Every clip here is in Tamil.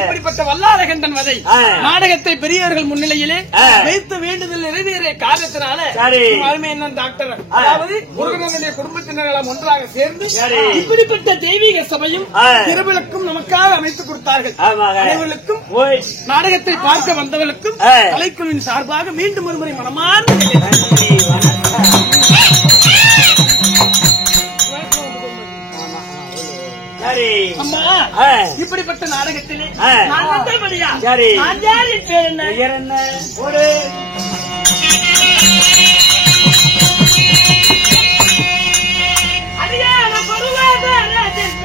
இப்படிப்பட்ட வல்லாரகண்டன் வதை நாடகத்தை பெரியவர்கள் முன்னிலையிலே வைத்து வேண்டுதல் நிறைவேறிய காரணத்தினால என்ன டாக்டர், அதாவது முருகனுடைய குடும்பத்தினரெல்லாம் ஒன்றாக சேர்ந்து இப்படிப்பட்ட தெய்வீக சபையும் திருவிழக்கும் நமக்காக அமைத்துக் கொடுத்தார்கள். அனைவருக்கும் நாடகத்தை பார்க்க வந்தவர்களுக்கும் கலைக்குழுவின் சார்பாக மீண்டும் ஒருமுறை மனமார்ந்த அம்மா, இப்படிப்பட்ட நாடகத்திலே நான் வந்தபடியா நான் யாரின் பேர் என்ன? ஒரு அடியான பொருளாதாரத்தின்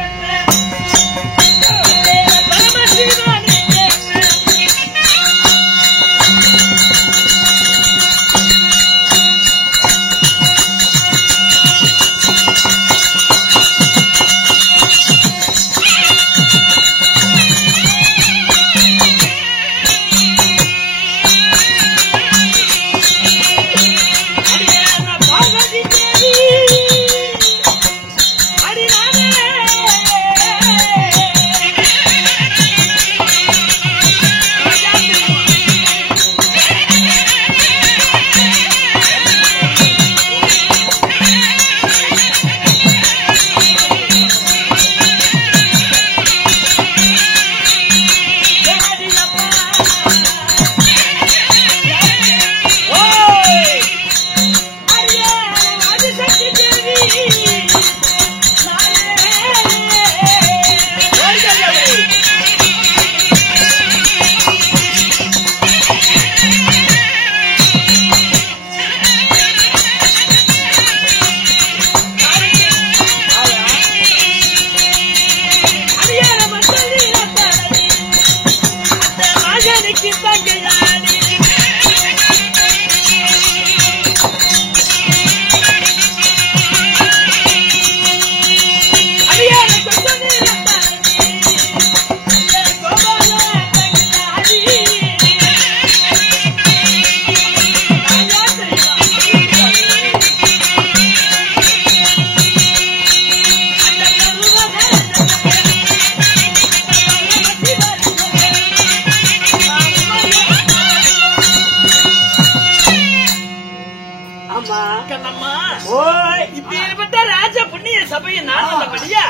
சொன்னபடியா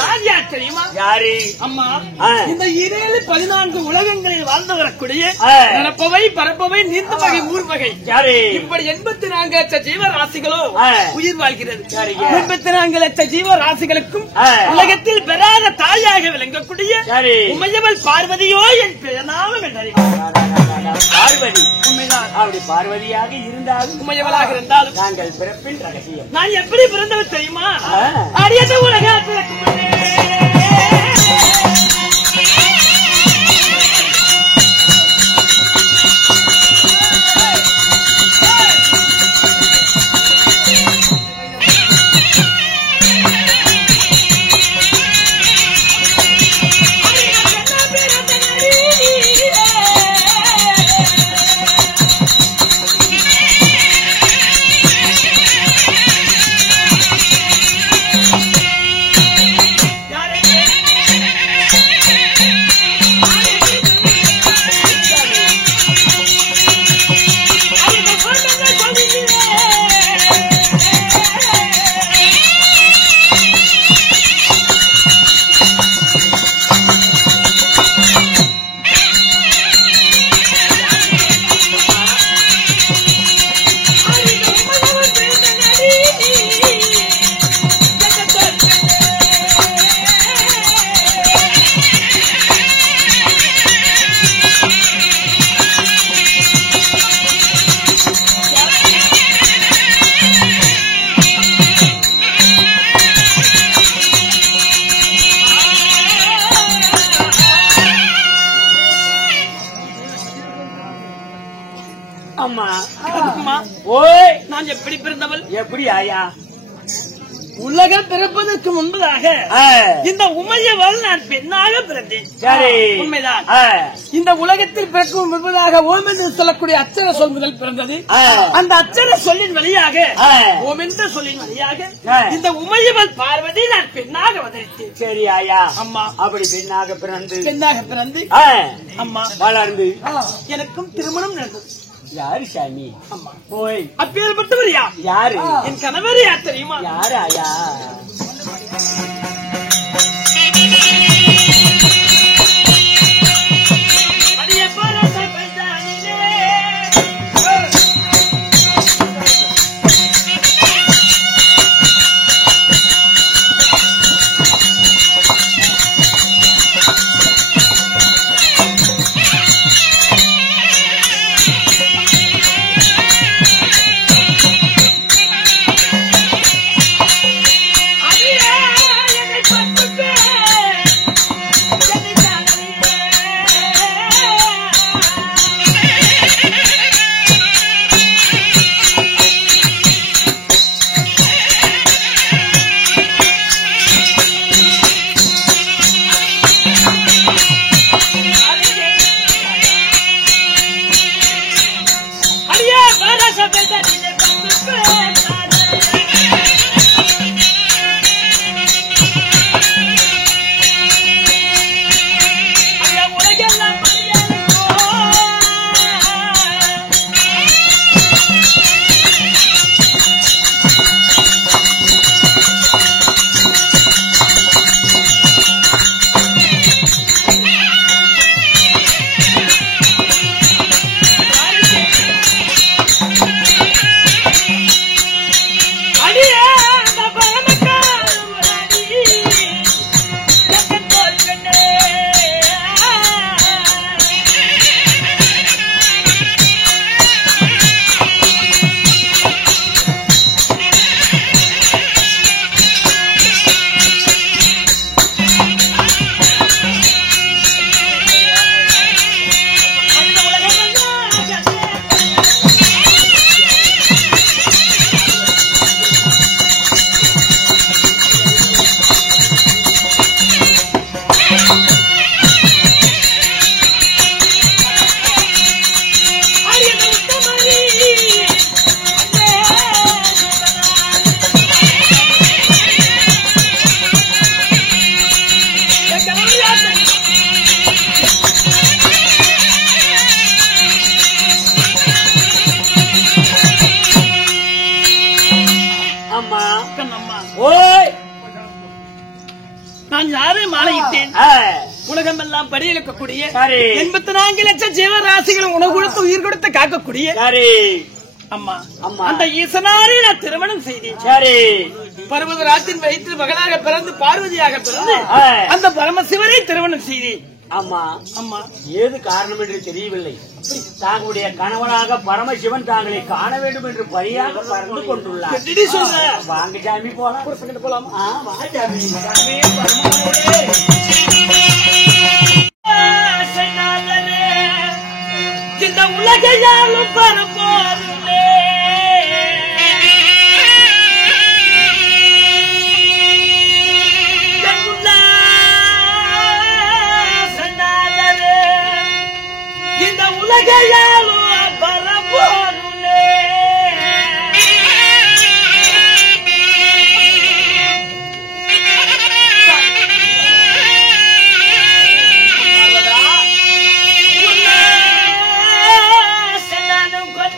நான் யார் தெரியுமா? யாரு அம்மா? இந்த 14 உலகங்களில் வாழ்ந்து வரக்கூடிய நடப்பவை பரப்பவை நீர்ந்த வகை ஊர்வகை இப்படி 84 லட்ச ஜீவராசிகளோ உயிர் வாழ்கிறது. 84 லட்ச ஜீவராசிகளுக்கும் உலகத்தில் பெறாத தாயாக விளங்கக்கூடிய உமையவள் பார்வதியோ என் பெயர்நாமம் பார்வதி. உண்மைதான். அப்படி பார்வதியாக இருந்தாலும் உமையவளாக இருந்தாலும் நாங்கள் பிறப்பில் ரகசியம். நான் எப்படி பிறந்தவர் தெரியுமா? அடியத உலகத்தில் நான் எப்படி பிறந்தவள்? எப்படி ஆயா? உலகம் பிறப்பதற்கு முன்பதாக இந்த உமையவள் நான் பெண்ணாக பிறந்தேன். உண்மைதான். இந்த உலகத்தில் பிறக்கும் முன்பதாக ஓம் என்று சொல்லக்கூடிய அச்சர சொல் முதல் பிறந்தது. அந்த அச்சர சொல்லின் வழியாக ஓம் என்ற சொல்லின் வழியாக இந்த உமையவள் பார்வதி நான் பெண்ணாக வந்திருக்கேன். சரி ஆயா. அம்மா அப்படி பெண்ணாக பிறந்து அம்மா வளர்ந்து எனக்கும் திருமணம் நடந்தது. யாரு சாமி? அம்மா போய் அப்பேற்பட்டவர் யாரு? என் கணவர் யார் தெரியுமா? யாரு ஆயா? நான் யாரை மாலையிட்டேன்? உலகம் எல்லாம் படியெடுக்கக்கூடிய 84 லட்சம் ஜீவராசிகளும் உணவு கொடுத்து உயிர் கொடுத்து காக்கக்கூடிய அம்மா அந்த ஈசனாரை நான் திருமணம் செய்தேன். பர்வதராஜின் வயிற்றில் மகனாக பிறந்து பார்வதியாக பிறந்து அந்த பரமசிவரை திருமணம் செய்தேன். அம்மா அம்மா ஏது காரணம் என்று தெரியவில்லை. தாங்களுடைய கணவனாக பரமசிவன் தாங்களை காண வேண்டும் என்று பரியாக பறந்து கொண்டுள்ளார். வாங்க சாமி போலாம் போலாம். இந்த உலகையாலும் பரப்போருமே இந்த உலகையாலும் பரப்போருமே கொண்டு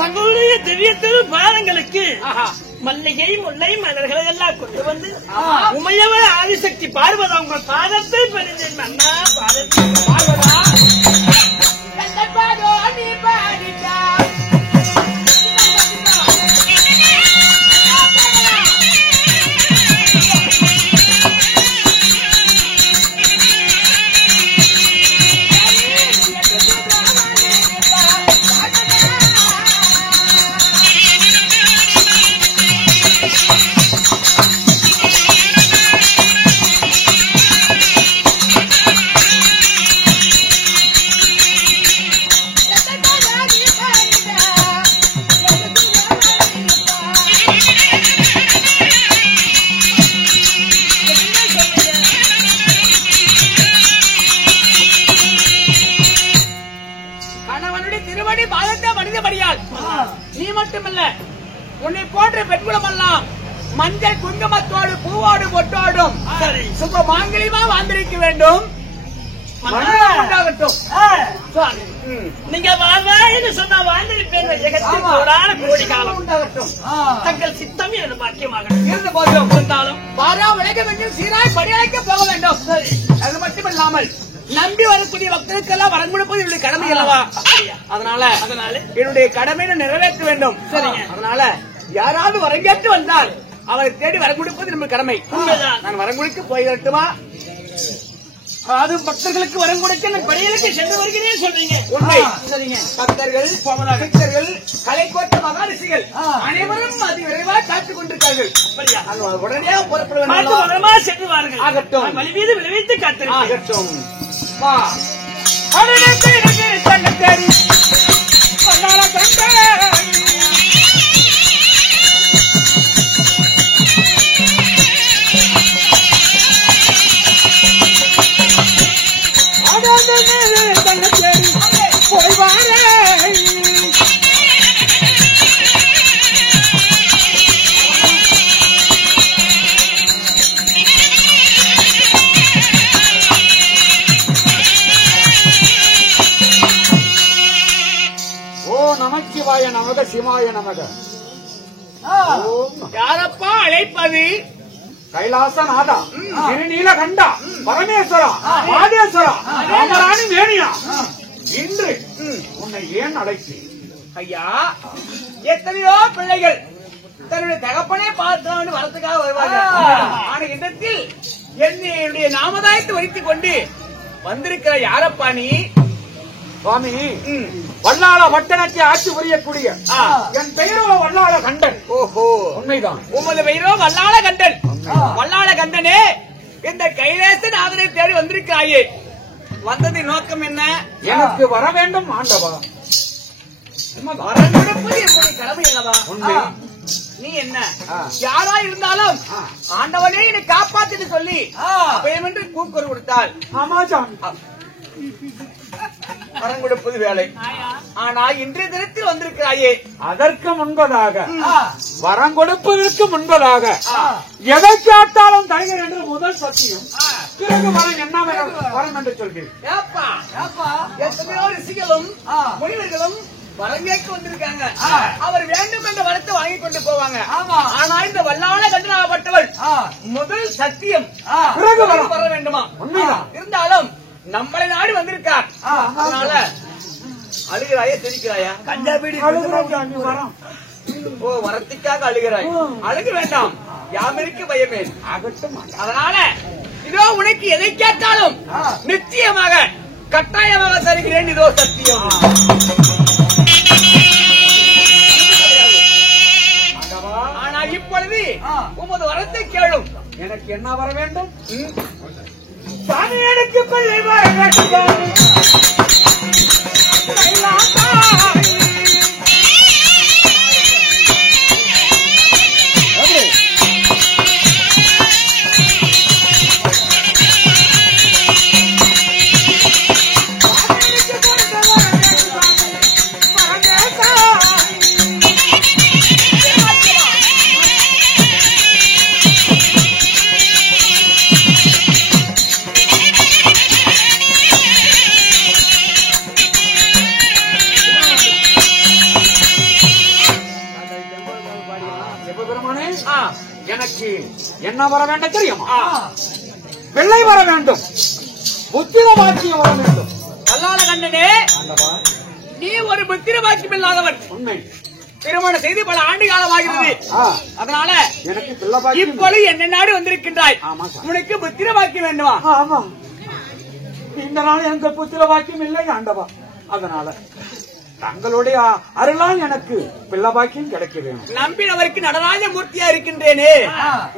தங்களுடைய திவ்ய திரு பாதங்களுக்கு மல்லிகை முல்லை மலர்களை எல்லாம் கொண்டு வந்து உமையவ ஆதிசக்தி பார்வதா உங்கள் பாதத்தை பணிந்தேன் அண்ணா பாதத்தை பார்வதா நீ மட்டுமல்ல உன்னை போன்ற பெண்குளமெல்லாம் மஞ்சள் குங்குமத்தோடு பூவோடு பொட்டோடும் சுக மாங்கலியமா வாழ்ந்திருக்க வேண்டும். நீங்க வாழ்வாயின்னு சொன்னா வாழ்ந்திருப்பேன். ஜெகத்தில் கோடான கோடி காலம் உண்டாகட்டும். தங்கள் சித்தம் எனது பாக்கியமாக இருந்த போதும் இருந்தாலும் வாரா விளைக்க சீராய் படியழைக்க போக வேண்டும். அது மட்டுமில்லாமல் நம்பி வரக்கூடிய பக்தருக்கெல்லாம் வரம் கொடுப்பது என்னுடைய கடமை அல்லவா? அதனால என்னுடைய கடமையை நிறைவேற்ற வேண்டும். சரிங்க. அதனால யாராவது வரங்கேற்று வந்தால் அவரை தேடி வரம் கொடுப்பது நம்ம கடமை. நான் வரம் கொடுக்க போய்விட்டுமா? அது பக்தர்களுக்கு வரம் கொடுக்க நான் படியலுக்கு சென்று வருகிறேன் சொல்றீங்க. உண்மை. சரிங்க. பக்தர்கள் சித்தர்கள் கலைக்கோட்ட மகாரிஷிகள் அனைவரும் அது விரைவாக காத்துக் கொண்டிருக்கார்கள். அப்படியா? உடனே புறப்பட வேண்டும். சென்று வாருங்கள். ஆகட்டும். வழி மீது விளைவித்து காத்திருக்கேன். ஆகட்டும். வா தங்கத்தேரி போய் வாரே நமச்சிவாய நமக சிவாய நமக. யாரப்பா அழைப்பது? கைலாசநாதா, திருநீலகண்டா, பரமேஸ்வரா, மாதேஸ்வரா, ராமராணி மேனியா, இன்று உன்னை ஏன் அழைத்தேன்? ஐயா, எத்தனையோ பிள்ளைகள் தன்னுடைய தகப்பனே பார்த்து வரத்துக்காக வருவாங்க. ஆனா இடத்தில் என்னுடைய நாமதாயத்தை வைத்துக் கொண்டு வந்திருக்கிற யாரப்பா நீ? சுவாமி, வல்லாள வட்டனத்தை ஆட்சி புரியக்கூடிய என் பெயரோ வல்லாள கண்டன். ஓஹோ, உண்மைதான். உமது பெயரோ வல்லாள கண்டன். வல்லாள கண்டனே, இந்த கைலாசநாதனை தேடி வந்திருக்காயே, வந்ததின் நோக்கம் என்ன? எனக்கு வர வேண்டும் ஆண்டவா. வரம் கொடுப்பது என்னுடைய கடமை அல்லவா? உண்மை. நீ என்ன யாரா இருந்தாலும் ஆண்டவனே என்னை காப்பாத்திட்டு சொல்லி பயமென்று கூக்குரல் கொடுத்தால் வரம் கொடுப்பது வேலை. ஆனா இன்றைய தினத்தில் வந்திருக்கிறாயே, அதற்கு முன்பதாக வரம் கொடுப்பதற்கு முன்பதாக எதை கேட்டாலும் தருகிறேன் என்று முதல் சத்தியம். பிறகு வரம் என்ன வரம் என்று சொல்கிறேன். எத்தனையோ ரிஷிகளும் முனிவர்களும் வரம் கேட்க வந்திருக்காங்க. அவர் வேண்டும் என்ற வரத்தை வாங்கி கொண்டு போவாங்க. ஆனா இந்த வல்லாள கண்டனாகப்பட்டவள் முதல் சத்தியம், பிறகு வர வேண்டுமா? உண்மைதான். இருந்தாலும் நம்மளை நாடி வந்திருக்கார். அதனால அழுகிறாயா சிரிக்கிறாயா? கஞ்சாபீடி வரம். ஓ, வரத்துக்காக அழுகிறாய். அழுக வேண்டாம், யாமிற்கு பயமே. அதனால இதோ உனக்கு எதை கேட்டாலும் நிச்சயமாக கட்டாயமாக தருகிறேன். இதோ சத்தியம். ஆனா இப்பொழுது உமது வரத்தை கேளும். எனக்கு என்ன வர வேண்டும்? சாமியனுக்கு பிள்ளை வர வேண்டும். எனக்கு என்ன வர வேண்டும் தெரியுமா? பிள்ளை வர வேண்டும், புத்திர பாக்கியம் வர வேண்டும். வல்லாள கண்டனே, நீ ஒரு புத்திர பாக்கியம் இல்லாதவன். உண்மை. திருமணம் செய்து பல ஆண்டு காலமாகிறது. அதனால எனக்கு பிள்ளை பாக்கியம் இப்பொழுது என்ன நாடு வந்திருக்கின்றாய். உனக்கு புத்திர பாக்கியம் வேண்டுமா? ஆமா, இந்த நாள் எனக்கு புத்திர பாக்கியம் இல்லை ஆண்டவா. அதனால தங்களுடைய அருளால் எனக்கு பிள்ளை பாக்கியம் கிடைக்க வேண்டும். நம்பினவருக்கு நடராஜ மூர்த்தியா இருக்கின்றேனே,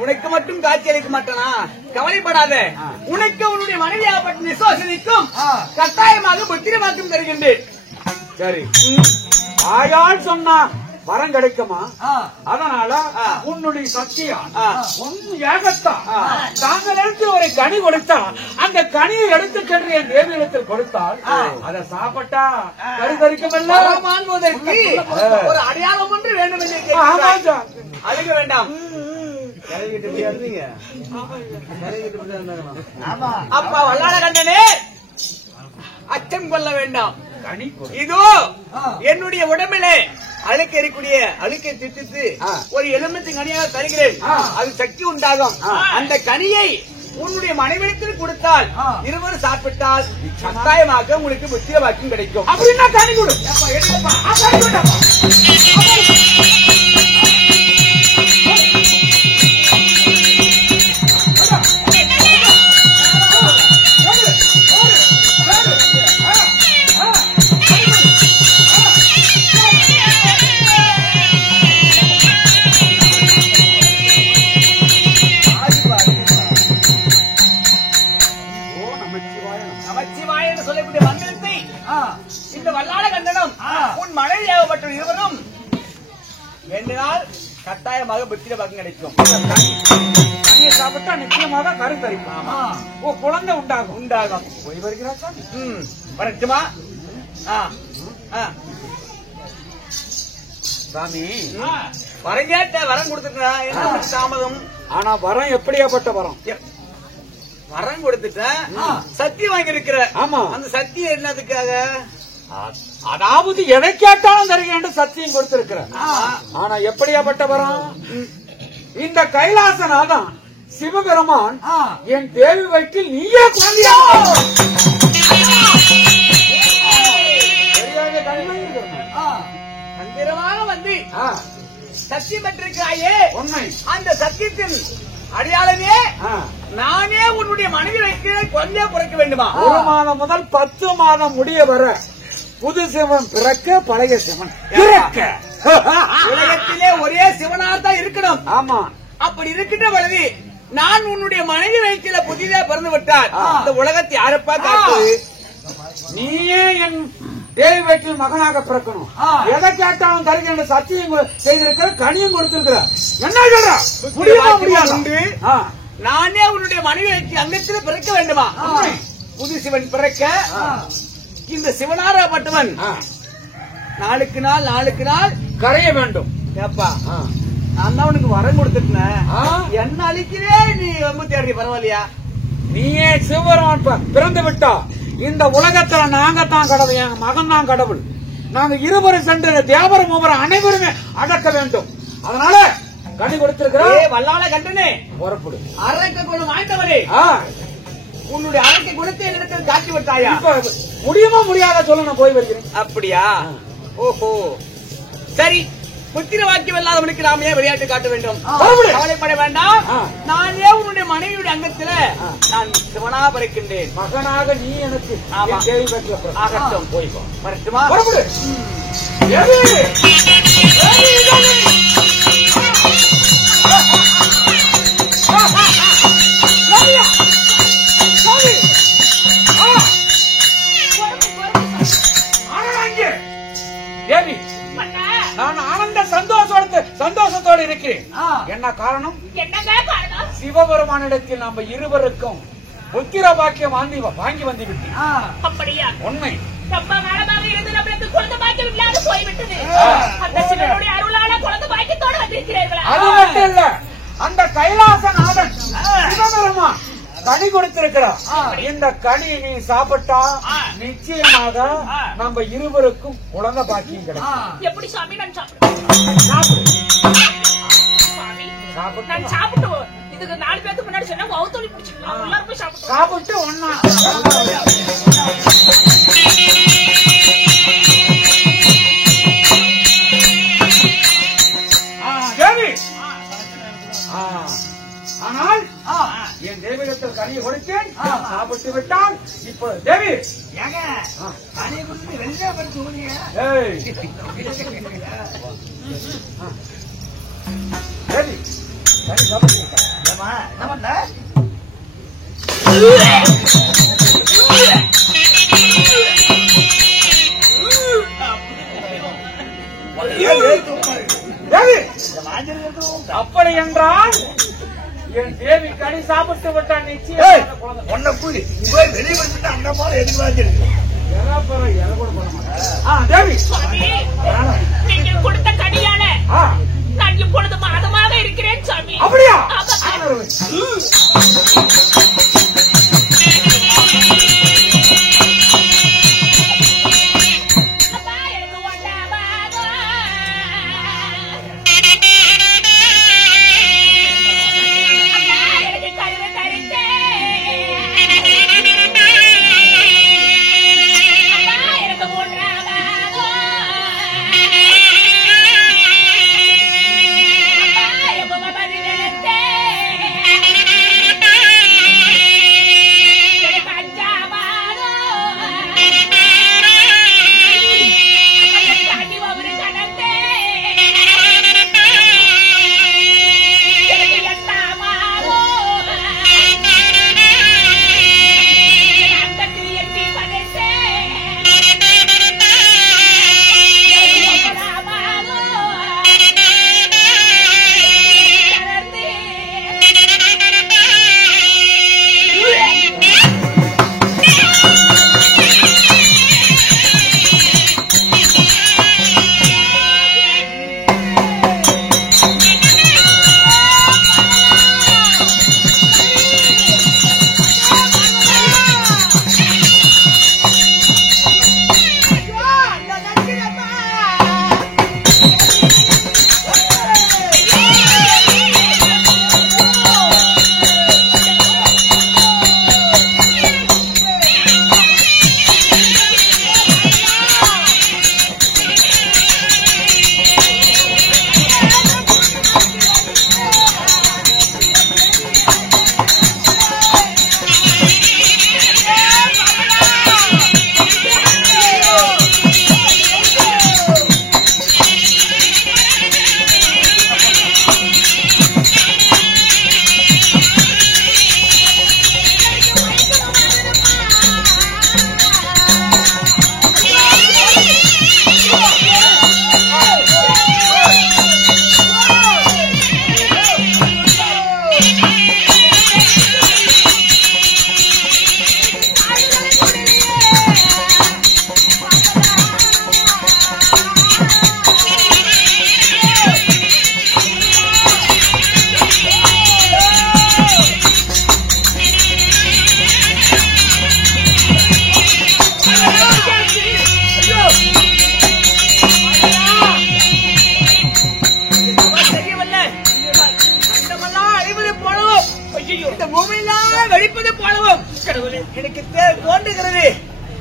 உனக்கு மட்டும் காட்சி அளிக்க மாட்டேனா? கவலைப்படாத, உனக்கு உன்னுடைய மனைவியாகப்பட்ட விசுவாசனிக்கும் கட்டாயமாக புத்திர பாக்கியம் தருகின்றேன். சரி, ஆயால் சொன்னா வரம் கிடைக்குமா? அதனால உன்னுடைய சக்தியால் ஏகத்தான் தாங்கள் எடுத்து ஒரு கனி கொடுத்தா அந்த கனியை எடுத்து சென்று என் தேவியிடத்தில் கொடுத்தால் அதை சாப்பிட்டா கருகரிக்கும் வாங்குவதற்கு ஒரு அடையாளம் ஒன்று வேண்டும் என்று அழுக வேண்டாம். அப்பா வல்லாள கண்டனே, அச்சம் கொள்ள வேண்டாம். இதோ என்னுடைய உடம்பிலே அழுக்க இருக்கக்கூடிய அழுக்கை திட்டு ஒரு எலுமிச்சை கனியாக தருகிறேன். அது சக்தி உண்டாகும். அந்த கனியை உன்னுடைய மனைவிடத்தில் கொடுத்தால் இருவரும் சாப்பிட்டால் கட்டாயமாக உங்களுக்கு புத்திர வாக்கியம் கிடைக்கும். அப்படின்னா கனி கொடு. இந்த வல்லாள கண்டனம் உன் மனைவியாகப்பட்ட இருவரும் வேண்டினால் கட்டாயமாக புத்திர பாக்கியம் கிடைக்கும். கனியை சாப்பிட்டா நிச்சயமாக கருத்தரிக்கும். குழந்தை உண்டாகும். போய் வருகிறா சாமி. வரட்டுமா சாமி? வரம் கேட்ட வரம் கொடுத்துட்டா என்ன தாமதம்? ஆனா வரம் எப்படியாப்பட்ட வரம்? வரம் கொடுத்துட்டேன், சக்தி வாங்கி இருக்கிற. ஆமா, அந்த சக்தி என்னதுக்காக? அதாவது எதை கேட்டாலும் தருகின்ற சத்தியம் கொடுத்திருக்கிற. ஆனா எப்படியாப்பட்ட வரம்? இந்த கைலாசனாதான் சிவபெருமான் என் தேவி வயிற்றில் நீயே குழந்தையா தந்திரமாக வந்து சத்தியம் பெற்றிருக்கிறாயே, உண்மை. அந்த சத்தியத்தின் அடையாளமே நானே உன்னுடைய மனைவி வைக்க குழந்தையா பிறக்க வேண்டுமா? 1 மாதம் முதல் 10 மாதம் முடிய வர புது சிவன் பிறக்க பழைய சிவன் பிறக்க உலகத்திலே ஒரே சிவனாத்தான் இருக்கணும். ஆமா, அப்படி இருக்கின்ற பொழுது நான் உன்னுடைய மனைவி வயிற்றில புதிதாக பிறந்து விட்டால் இந்த உலகத்தை யாரப்பா காட்டுவது? நீயே என் தேவி வயிற்றில் மகனாக பிறக்கணும். எதை கேட்டாலும் தருகின்ற சத்தியம் செய்திருக்கிற, கனியும் கொடுத்திருக்கிற. என்ன சொல்ற? முடியுமா? முடியாது. நானே உன்னுடைய மனைவி வயிற்றில் அங்கத்தில் பிறக்க வேண்டுமா? புது சிவன் பிறக்க இந்த சிவனாரப்பட்டவன் நாளுக்கு நாள் கரைய வேண்டும். ஏப்பா, நான் தான் உனக்கு வரம் கொடுத்துட்டேன், என்ன அழிக்கிறே நீ ரொம்ப தேடி பரவாயில்லையா? நீயே சிவபெருமான் பிறந்து விட்டா இந்த உலகத்துல நாங்கத்தான் கடவுள், என் மகன் தான் கடவுள். நாங்க இருவரும் சென்று தேவர மூவரும் அனைவருமே அடக்க வேண்டும். அதனால கனி கொடுத்திருக்கிறோம். வல்லாள கண்டனே, புறப்படு. அரக்க குணம் வாய்ந்தவரே, உன்னுடைய அரக்கை குணத்தை என்னிடத்தில் காட்டி விட்டாயா? முடியுமா? முடியாத சொல்ல நான் போய் வருகிறேன். அப்படியா? ஓஹோ, சரி. புத்திர வாக்கியம் இல்லாதவனுக்கு நாம ஏன் விளையாட்டு காட்ட வேண்டும்? கவலைப்பட வேண்டாம். நானே உன்னுடைய மனைவியுடைய அங்கத்தில் நான் சிவனா பிறக்கின்றேன். மகனாக நீ எனக்கு தேவி பெற்ற ஆகட்டும். போய்ப்போ. வரட்டுமா? தேவி, நான் ஆனந்த சந்தோஷத்தோடு இருக்கிறேன். என்ன காரணம்? சிவபெருமானிடத்தில் நம்ம இருவருக்கும் புத்திர பாக்கியம் வாங்கி வந்து விட்டேன். அப்படியா? உண்மை. ரொம்ப காலமாக இருந்து நம்மளுக்கு குழந்தை பாக்கியம் இல்லாது போய்விட்டது. அந்த சிவனுடைய அருளால குழந்தை பாக்கியத்தோடு வந்திருக்கிறீர்களா? அது மட்டும் இல்ல, அந்த கைலாசநாதன் சிவபெருமான் கனி கொடுத்திருக்கிறார். இந்த கனி நீ சாப்பிட்டா நிச்சயமாக நம்ம இருவருக்கும் குழந்தை பாக்கியம் கிடைக்கும். எப்படி சாமி? நான் சாப்பிடுவேன். சாப்பிடு. நான் சாப்பிட்டு இதுக்கு 4 பேருக்கு முன்னாடி சொன்னா வவுத்தொலி பிடிச்சிக்கலாம். எல்லாரும் போய் சாப்பிட்டு ஒண்ணா தேவி. ஆனால் என் தேவிடத்தில் கனியை கொடுத்தேன், சாப்பிட்டு விட்டால் இப்ப தேவி கனியை கொடுத்து வெளியே படுத்து ஊதிய தேவி கனி சாப்பிட்டு என்ன பண்ண அப்படி என்றால் என் தேவி கனி சாப்பிட்டு விட்டான் நிச்சயம் ஒன்ன கூலி வெளியே வந்துட்டு அந்த மாதிரி எதிர்பார்த்து தேவி நீங்க கொடுத்த கனியால நான் இப்பொழுது மாதமாக இருக்கிறேன் சாமி. அப்படியா?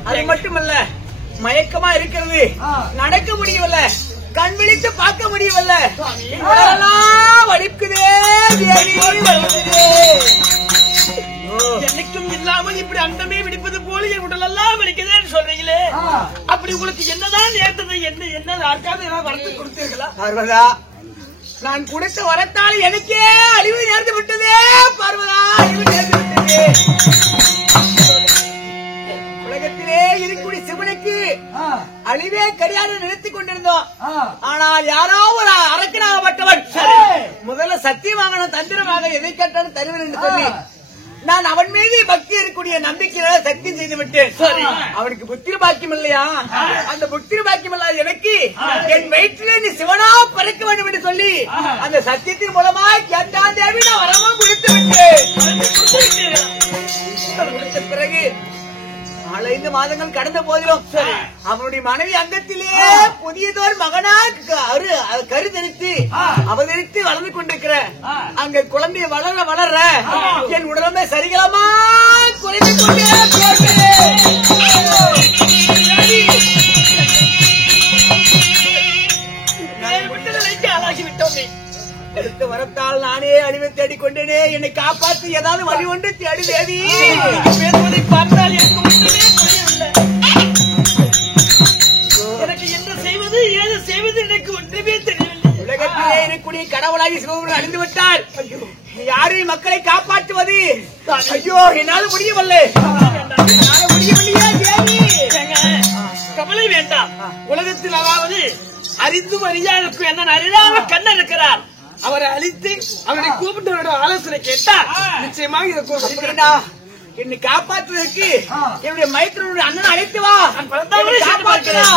அது மட்டுமல்ல, மயக்கமா இருக்கிறது, நடக்க முடியவில்லை, கண் விழித்து பார்க்க முடியவில்லை, வலிக்குதே என்னைக்கும் இல்லாமல் இப்படி அண்டமே வெடிப்பது போல என் உடல் எல்லாம் வலிக்குதேன்னு சொல்றீங்களே, அப்படி உங்களுக்கு என்னதான் நேர்ந்தது? என்ன யாருக்காவது ஏதாவது வரத்து கொடுத்தீர்களா? பார்வதா, நான் கொடுத்த வரத்தால் எனக்கே அழிவு நேர்ந்து விட்டதே. பார்வதா, அழிவு நேர்ந்து விட்டதே. உலகத்திலே இருக்கக்கூடிய சிவனுக்கு அழிவே கிடையாது நிறுத்திக் கொண்டிருந்தோம். ஆனால் யாரோ ஒரு அரக்கனாகப்பட்டவன் முதல்ல சத்தியமாக தந்திரமாக எதை கேட்டாலும் தருவேன் என்று சொல்லி நான் அவன் மீது பக்தி இருக்கக்கூடிய நம்பிக்கையால சக்தி செய்து விட்டேன். அவனுக்கு புத்திர பாக்கியம் இல்லையா? அந்த புத்திர பாக்கியம் இல்லாத எனக்கு என் வயிற்றிலே நீ சிவனா பறக்க வேண்டும் என்று சொல்லி அந்த சத்தியத்தின் மூலமா கேட்டான் தேவி நான் வரமும் கொடுத்து விட்டேன். கொடுத்த பிறகு 5 மாதங்கள் கடந்த போதிலும் அவனுடைய மனைவி அங்கத்திலே புதியதோர் மகனா கருதரித்து அவதரித்து வளர்ந்து கொண்டிருக்கிறேன். அங்க குழந்தைய வளர வளர என் உடலமே சரிகளமா குறைந்து கொண்டே விட்டதலைக்கு ஆளாகி விட்டோமே. எடுத்து வரத்தால் நானே அழிவை தேடிக்கொண்டேனே. என்னை காப்பாற்றி ஏதாவது வழி ஒன்று தேடி தேவி. பேசுவதை பார்த்தால் எனக்கு ஒன்றுமே புரியவில்லை. எனக்கு என்ன செய்வது ஏது செய்வது எனக்கு ஒன்றுமே தெரியவில்லை. உலகத்திலே இருக்கக்கூடிய கடவுளாகி சிவபெருமான் அழிந்து விட்டார். யாரையும் மக்களை காப்பாற்றுவது ஐயோ என்னால் முடியவில்லை. கவலை வேண்டாம். உலகத்தில் அதாவது அறிந்தும் அறியாருக்கும் என்ன அறியாத கண்ணன் இருக்கிறார். அவரை அழித்து அவரை கூப்பிட்டு ஆலோசனை கேட்டா நிச்சயமாக இதை என்னை காப்பாற்றுவதற்கு என்னுடைய மைத்திரனுடைய அண்ணன் அழைத்து வா. காப்பாற்றுவா